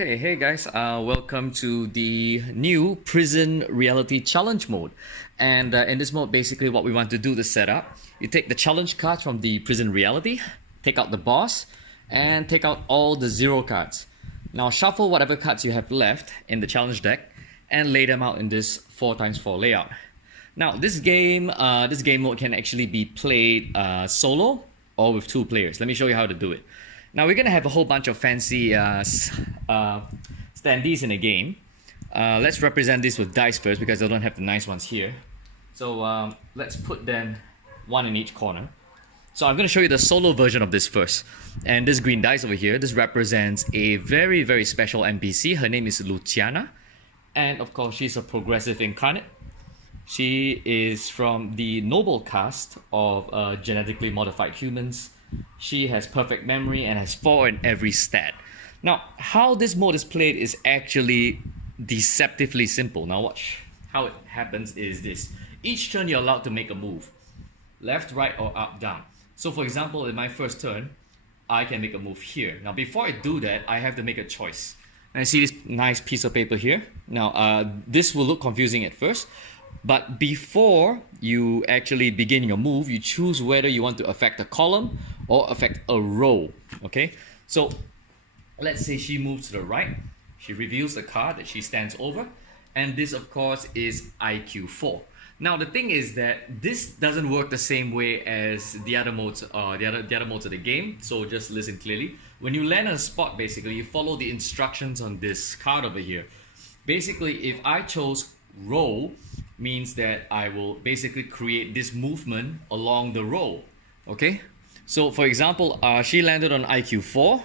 Okay, hey guys, welcome to the new prison reality challenge mode. And in this mode, basically what we want to do to set up, you take the challenge cards from the prison reality, take out the boss, and take out all the zero cards. Now shuffle whatever cards you have left in the challenge deck and lay them out in this 4x4 layout. Now this game mode can actually be played solo or with two players. Let me show you how to do it. Now we're gonna have a whole bunch of fancy standees in the game. Let's represent this with dice first because I don't have the nice ones here. So let's put them one in each corner. So I'm gonna show you the solo version of this first. And this green dice over here, this represents a very, very special NPC. Her name is Luciana. And of course, she's a Progressive Incarnate. She is from the noble caste of genetically modified humans. She has perfect memory and has 4 in every stat. Now, how this mode is played is actually deceptively simple. Now watch how it happens is this. Each turn you're allowed to make a move. Left, right, or up, down. So for example, in my first turn, I can make a move here. Now before I do that, I have to make a choice. And I see this nice piece of paper here. Now this will look confusing at first. But before you actually begin your move, you choose whether you want to affect a column or affect a row. Okay, so let's say she moves to the right. She reveals the card that she stands over, and this of course is IQ 4. Now the thing is that this doesn't work the same way as the other modes, the other modes of the game. So just listen clearly. When you land on a spot, basically you follow the instructions on this card over here. Basically, if I chose row, means that I will basically create this movement along the row. Okay, so for example, she landed on IQ 4,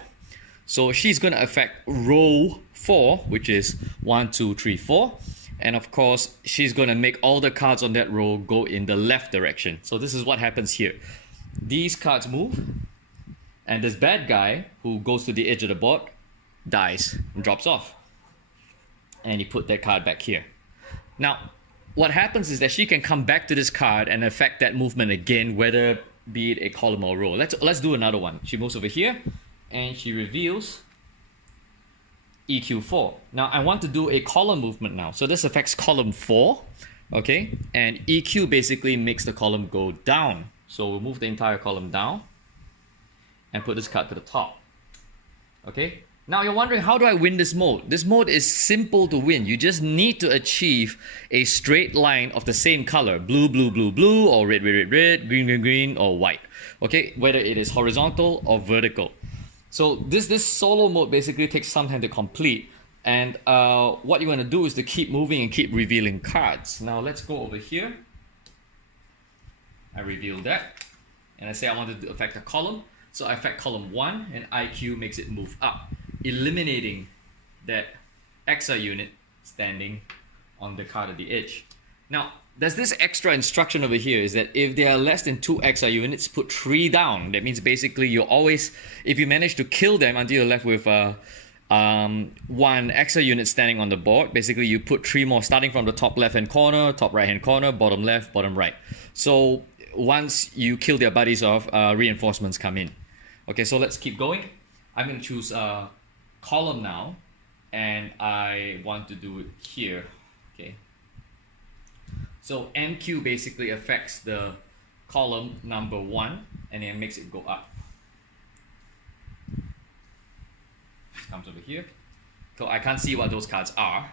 so she's going to affect row 4, which is 1, 2, 3, 4, and of course she's going to make all the cards on that row go in the left direction. So this is what happens here. These cards move, and this bad guy who goes to the edge of the board dies and drops off, and you put that card back here. Now what happens is that she can come back to this card and affect that movement again, whether be it a column or row. Let's do another one. She moves over here and she reveals EQ 4. Now I want to do a column movement now. So this affects column 4, okay? And EQ basically makes the column go down. So we'll move the entire column down and put this card to the top, okay? Now you're wondering, how do I win this mode? This mode is simple to win. You just need to achieve a straight line of the same color. Blue, blue, blue, blue, or red, red, red, red, green, green, green, or white. Okay, whether it is horizontal or vertical. So this solo mode basically takes some time to complete. And what you want to do is to keep moving and keep revealing cards. Now let's go over here. I reveal that. And I say I want to affect a column. So I affect column 1 and IQ makes it move up, eliminating that EXA unit standing on the card at the edge. Now, there's this extra instruction over here is that if there are less than 2 EXA units, put 3 down. That means basically you always, if you manage to kill them until you're left with 1 EXA unit standing on the board, basically you put 3 more starting from the top left hand corner, top right hand corner, bottom left, bottom right. So once you kill their buddies off, reinforcements come in. Okay, so let's keep going. I'm going to choose column now, and I want to do it here. Okay, so MQ basically affects the column number 1 and then makes it go up. Comes over here. So I can't see what those cards are,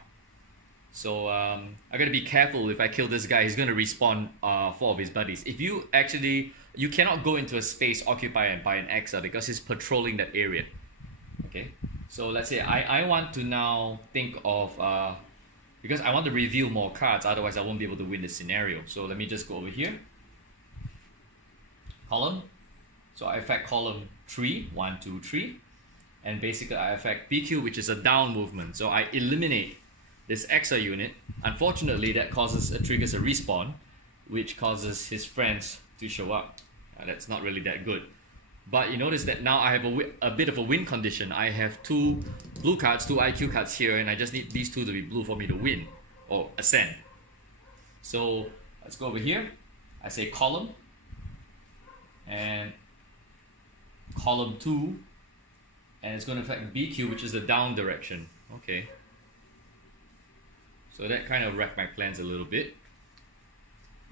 so I'm gonna be careful. If I kill this guy, he's gonna respawn 4 of his buddies. If you actually, you cannot go into a space occupied by an EXA because he's patrolling that area. Okay, so let's say I want to now think of, because I want to reveal more cards, otherwise I won't be able to win this scenario. So let me just go over here. Column. So I affect column 3, 1, 2, 3. And basically I affect PQ, which is a down movement. So I eliminate this EXA unit. Unfortunately, that triggers a respawn, which causes his friends to show up. That's not really that good. But you notice that now I have a bit of a win condition. I have 2 blue cards, 2 IQ cards here, and I just need these 2 to be blue for me to win or ascend. So let's go over here. I say column, and column 2, and it's going to affect BQ, which is the down direction. Okay. So that kind of wrecked my plans a little bit.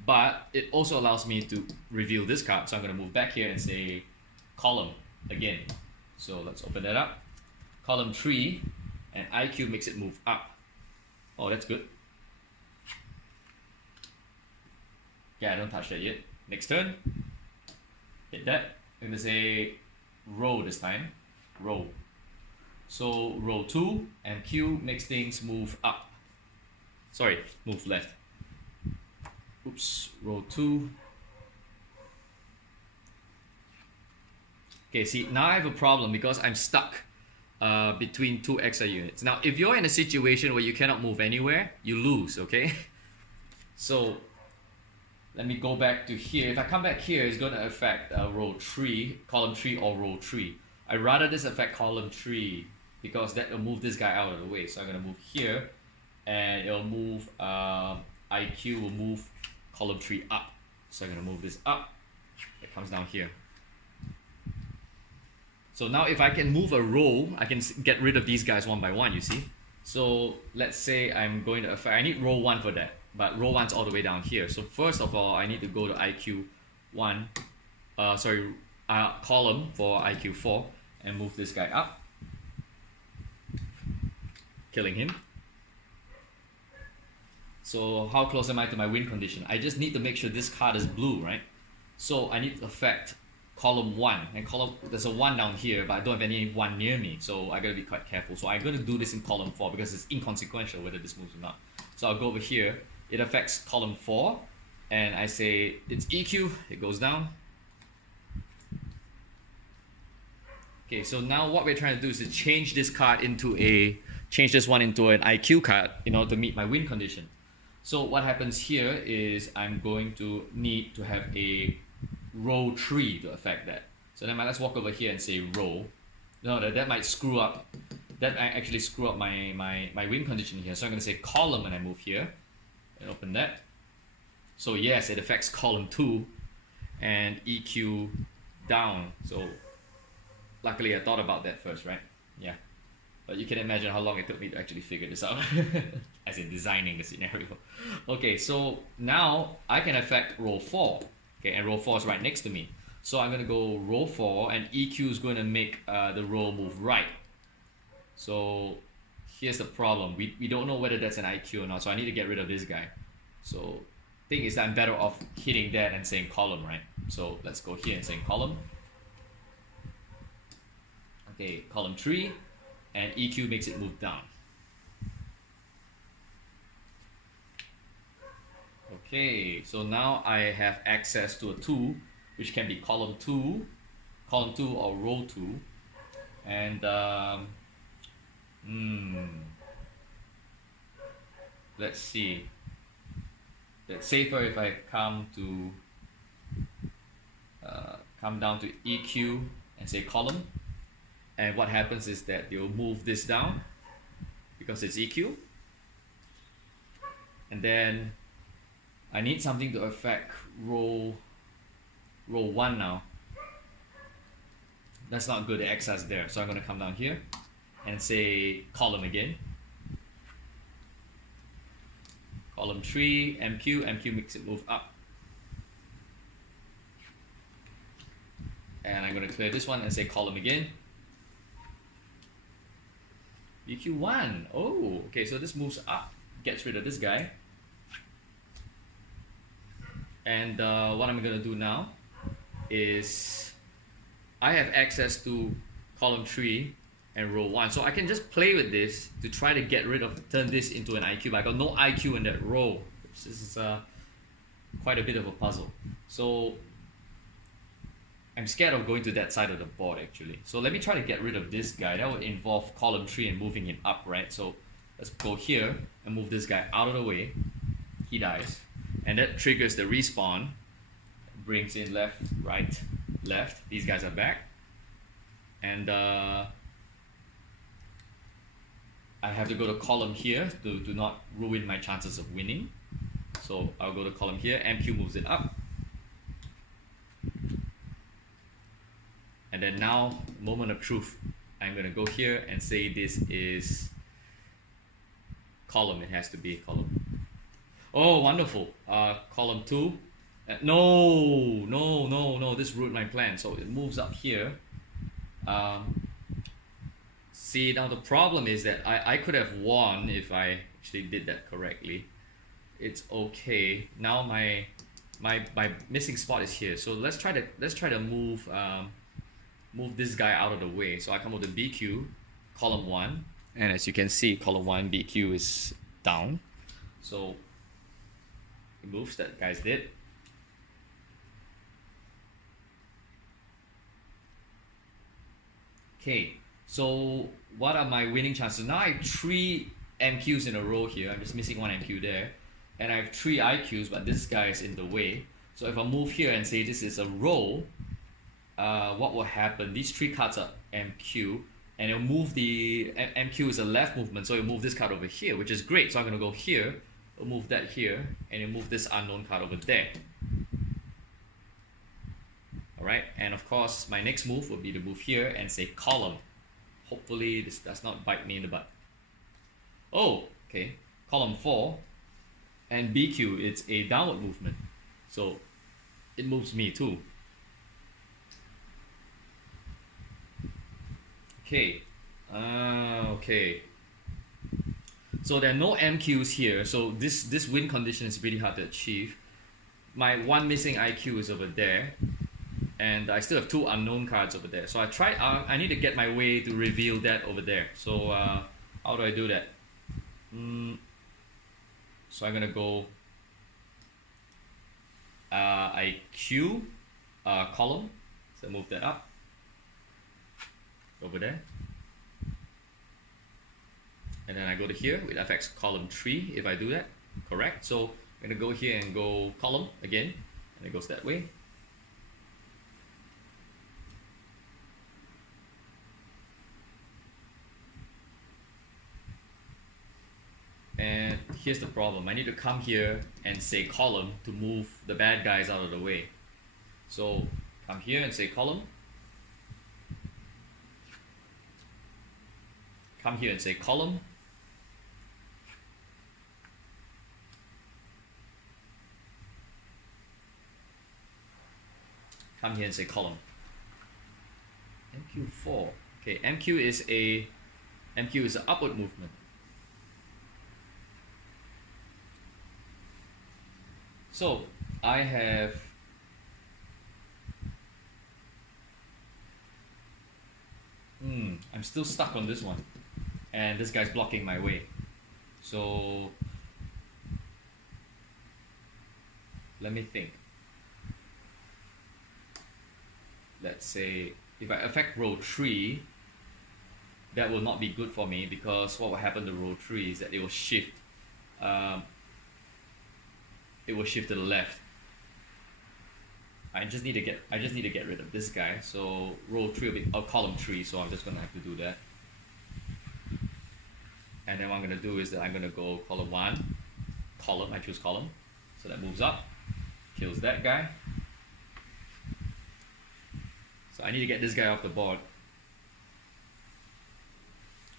But it also allows me to reveal this card. So I'm going to move back here and say column again. So let's open that up. Column 3, and IQ makes it move up. Oh, that's good. Yeah, I don't touch that yet. Next turn. Hit that. I'm going to say row this time. Row. So row 2 and Q makes things move up. Sorry, move left. Oops, row 2. Okay, see, now I have a problem because I'm stuck between two extra units. Now, if you're in a situation where you cannot move anywhere, you lose, okay? So, let me go back to here. If I come back here, it's going to affect row 3, column 3 or row 3. I'd rather this affect column 3 because that will move this guy out of the way. So I'm going to move here and it'll move, IQ will move column 3 up. So I'm going to move this up. It comes down here. So now if I can move a row, I can get rid of these guys one by one, you see. So let's say I'm going to affect, I need row 1 for that, but row 1's all the way down here. So first of all, I need to go to IQ 1, column for IQ 4 and move this guy up, killing him. So how close am I to my win condition? I just need to make sure this card is blue, right? So I need to affect column 1, and there's a 1 down here, but I don't have any 1 near me, so I gotta be quite careful. So I'm gonna do this in column 4 because it's inconsequential whether this moves or not. So I'll go over here, it affects column 4, and I say it's EQ, it goes down. Okay, so now what we're trying to do is to change this card into change this one into an IQ card in order to meet my win condition. So what happens here is I'm going to need to have a row 3 to affect that. So then let's walk over here and say row. No, that might screw up. That might actually screw up my win condition here. So I'm going to say column and I move here and open that. So yes, it affects column 2 and EQ down. So luckily I thought about that first, right? Yeah. But you can imagine how long it took me to actually figure this out. As in designing the scenario. Okay, so now I can affect row 4. Okay, and row 4 is right next to me. So I'm going to go row 4 and EQ is going to make the row move right. So here's the problem. We don't know whether that's an IQ or not, so I need to get rid of this guy. So thing is that I'm better off hitting that and saying column, right? So let's go here and saying column. Okay, column 3 and EQ makes it move down. Okay, so now I have access to a 2, which can be column 2 or row 2. And let's see. That's safer if I come down to EQ and say column. And what happens is that they'll move this down because it's EQ. And then I need something to affect row 1 now. That's not good, the excess there. So I'm going to come down here and say column again. Column 3, MQ makes it move up. And I'm going to clear this one and say column again. EQ1, oh, okay, so this moves up, gets rid of this guy. And what I'm going to do now is I have access to column 3 and row 1. So I can just play with this to try to turn this into an IQ. But I got no IQ in that row. This is quite a bit of a puzzle. So I'm scared of going to that side of the board actually. So let me try to get rid of this guy. That would involve column 3 and moving him up, right? So let's go here and move this guy out of the way. He dies. And that triggers the respawn, brings in left, right, left. These guys are back. And I have to go to column here to not ruin my chances of winning. So I'll go to column here, MQ moves it up. And then now, moment of truth. I'm going to go here and say this is column. It has to be column. Oh, wonderful. Column 2. No. This ruined my plan. So it moves up here. See, now the problem is that I could have won if I actually did that correctly. It's okay. Now my missing spot is here. So let's try to move this guy out of the way. So I come with the BQ, column 1, and as you can see, column 1 BQ is down. So it moves, that guy's dead. Okay, so what are my winning chances? Now I have 3 MQs in a row here. I'm just missing 1 MQ there. And I have 3 IQs, but this guy is in the way. So if I move here and say this is a row, what will happen? These 3 cards are MQ, and it'll move the MQ is a left movement, so it'll move this card over here, which is great. So I'm going to go here, it'll move that here, and it'll move this unknown card over there. Alright, and of course my next move would be to move here and say column. Hopefully this does not bite me in the butt. Oh, okay, column 4, and BQ, it's a downward movement, so it moves me too. Okay, okay. So there are no MQs here, so this win condition is really hard to achieve. My 1 missing IQ is over there, and I still have 2 unknown cards over there. So I need to get my way to reveal that over there. So how do I do that? So I'm gonna go IQ column. So move that up over there, and then I go to here with FX column 3 if I do that correct. So I'm gonna go here and go column again, and it goes that way. And here's the problem. I need to come here and say column to move the bad guys out of the way. So come here and say column. Come here and say column. Come here and say column. MQ4. Okay, MQ is an upward movement. So I have I'm still stuck on this one, and this guy's blocking my way. So let me think. Let's say if I affect row 3, that will not be good for me, because what will happen to row 3 is that it will shift. It will shift to the left. I just need to get rid of this guy. So row 3 will be column 3. So I'm just gonna have to do that. And then what I'm gonna do is that I'm gonna go column 1, column. I choose column, so that moves up, kills that guy. So I need to get this guy off the board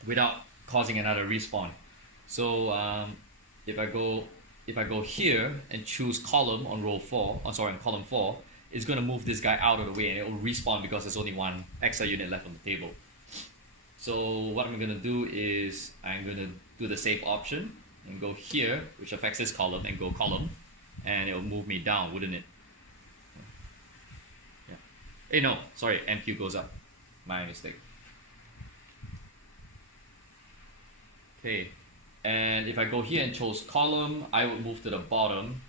without causing another respawn. So if I go here and choose column on row 4, on column 4, it's going to move this guy out of the way, and it will respawn because there's only 1 extra unit left on the table. So what I'm going to do is I'm going to do the safe option and go here, which affects this column, and go column, and it will move me down, wouldn't it? Yeah. Hey, no, sorry, MQ goes up. My mistake. Okay. And if I go here and chose column, I would move to the bottom.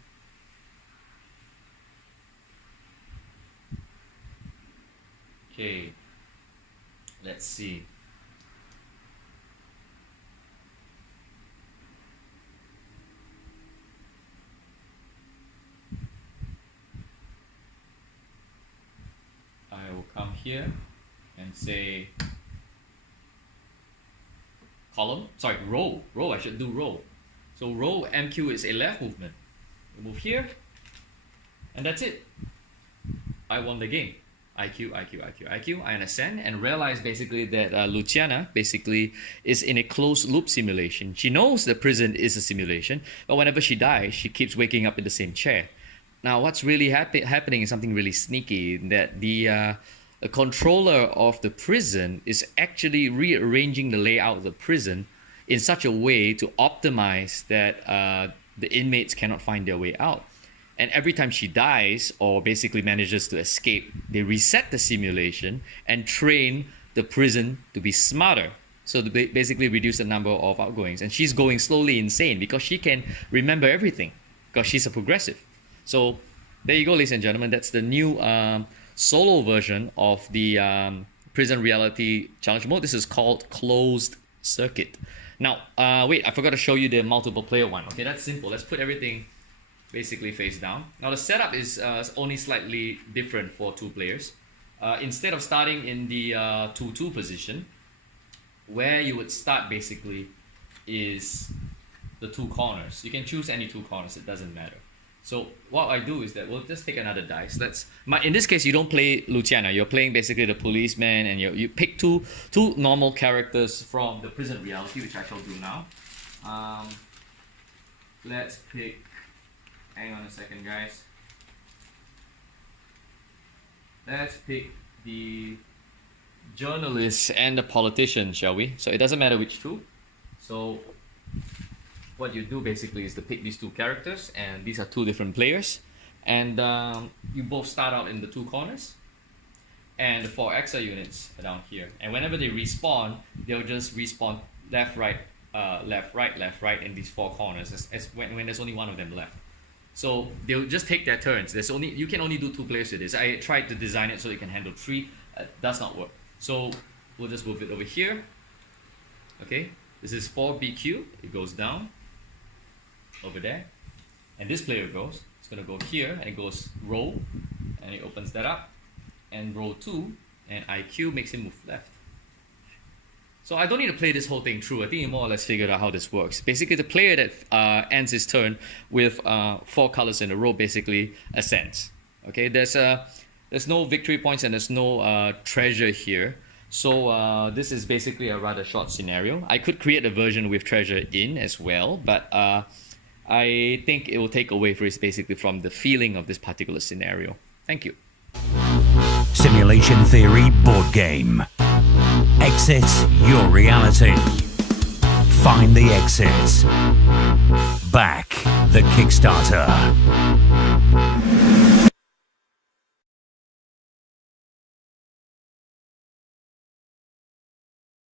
Okay, let's see. I will come here and say column, sorry, row, I should do row. So row MQ is a left movement. We move here, and that's it. I won the game. I understand and realize basically that Luciana basically is in a closed loop simulation. She knows the prison is a simulation, but whenever she dies, she keeps waking up in the same chair. Now, what's really happening is something really sneaky, that the controller of the prison is actually rearranging the layout of the prison in such a way to optimize that the inmates cannot find their way out. And every time she dies or basically manages to escape, they reset the simulation and train the prison to be smarter. So to basically reduce the number of outgoings. And she's going slowly insane because she can remember everything because she's a progressive. So there you go, ladies and gentlemen. That's the new solo version of the prison reality challenge mode. This is called Closed Circuit. Now, wait, I forgot to show you the multiple player one. Okay, that's simple. Let's put everything basically face down. Now the setup is only slightly different for two players. Instead of starting in the 2-2 position, where you would start basically is the two corners. You can choose any two corners, it doesn't matter. So what I do is that we'll just take another dice. In this case, you don't play Luciana. You're playing basically the policeman, and you pick two normal characters from the prison reality, which I shall do now. Let's pick. Hang on a second, guys. Let's pick the journalist and the politician, shall we? So it doesn't matter which two. So what you do basically is to pick these two characters, and these are two different players, and you both start out in the two corners, and the 4 extra units are down here. And whenever they respawn, they'll just respawn left, right, left, right in these 4 corners, when there's only one of them left. So they'll just take their turns. You can only do 2 players with this. I tried to design it so you can handle 3. Does not work. So we'll just move it over here. Okay, this is 4BQ. It goes down over there, and this player goes. It's gonna go here, and it goes row, and it opens that up, and row 2, and IQ makes him move left. So I don't need to play this whole thing through. I think you more or less figured out how this works. Basically, the player that ends his turn with 4 colors in a row basically ascends. Okay, there's no victory points and there's no treasure here. So this is basically a rather short scenario. I could create a version with treasure in as well, but I think it will take away basically from the feeling of this particular scenario. Thank you. Simulation Theory board game. Exit your reality. Find the exit. Back the Kickstarter.